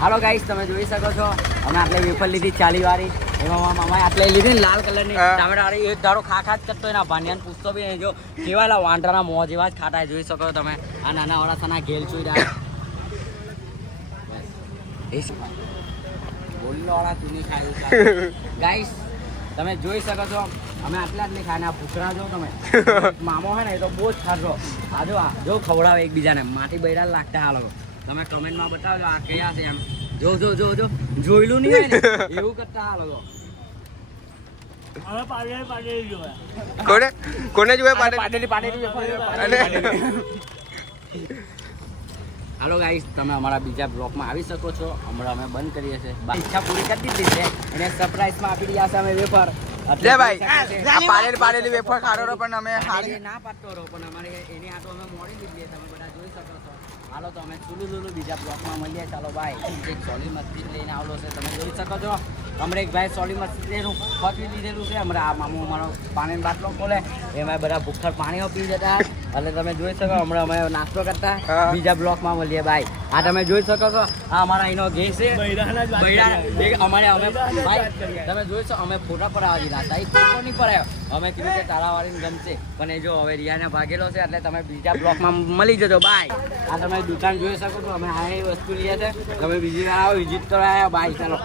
હાલો guys, તમે જોઈ શકો છો અમે આટલે વેફર લીધી 40 વાળી. એમાં મામાએ આટલે લીધી ને લાલ કલરની ટામેટા વાળી. એક ધારો ખા જ કરતો એના ભાનિયાને પૂછતો બી નહીં. જો કેવાયેલા વાંઢરાના મોં જેવા જ ખાતા જોઈ શકો છો તમે. આ નાના વડાસાના ઘેલ ચૂઈ રહ્યા. બોલીનો વાળા તું નહીં ખાય ગાઈસ, તમે જોઈ શકો છો અમે આટલા ખાને. આ ભૂખરા જો તમે મામો હે ને એ તો બહુ જ ખાશો. આ જો ખવડાવે એકબીજાને. માટી બૈરા લાગતા આ લોકો. તમે કમેન્ટમાં બતાવજો આ કયા છે એમ. જો જોયેલું નહીં હોય ને એવું કરતા આ લોકો. કોને જોવે હાલો ગાઈસ, તમે અમારા બીજા બ્લોકમાં આવી શકો છો. હમણાં અમે બંધ કરીએ છીએ. ઈચ્છા પૂરી કરી દીધી છે એને સરપ્રાઈઝમાં આપી દીધા છે અમે વેફર. લે ભાઈ, આ પાડેલી વેફર ખાડો પણ અમે હારી ના પાડતો રહો, પણ અમારે એની આ તો અમે મોડી લીધી. તમે બધા જોઈ શકો છો. હાલો તો અમે ચૂલું બીજા બ્લોકમાં મળીએ. ચાલો ભાઈ. એક સોલી મસ્જિદ લઈને આવેલો છે, તમે જોઈ શકો છો. હમણાં એક ભાઈ સોલી મસ્જિદનું ફટવી લીધેલું છે. હમણાં આ મામો અમારો પાણીનો બાટલો ખોલે એમાં બધા ભૂખર પાણીઓ પી જતા. એટલે તમે જોઈ શકો હમણાં અમે નાસ્તો કરતા બીજા બ્લોકમાં મળીએ ભાઈ. આ તમે જોઈ શકો છો આ અમારા અહીંનો ગેસ છે. અમારે અમે ભાઈ તમે જોઈ શકો અમે ફોટા પર આવી રહ્યા હતા. એ ફોટો નહીં પડાયો. અમે કીધું કે તારાવાળીને ગમશે, પણ એ જો હવે રિયાને ભાગેલો છે. એટલે તમે બીજા બ્લોકમાં મળી જજો બાય. આ તમે દુકાન જોઈ શકો છો. અમે આ વસ્તુ લઈએ છે. તમે બીજી વાર આવો વિઝિટ કરવા આવ્યા બાય. ચાલો.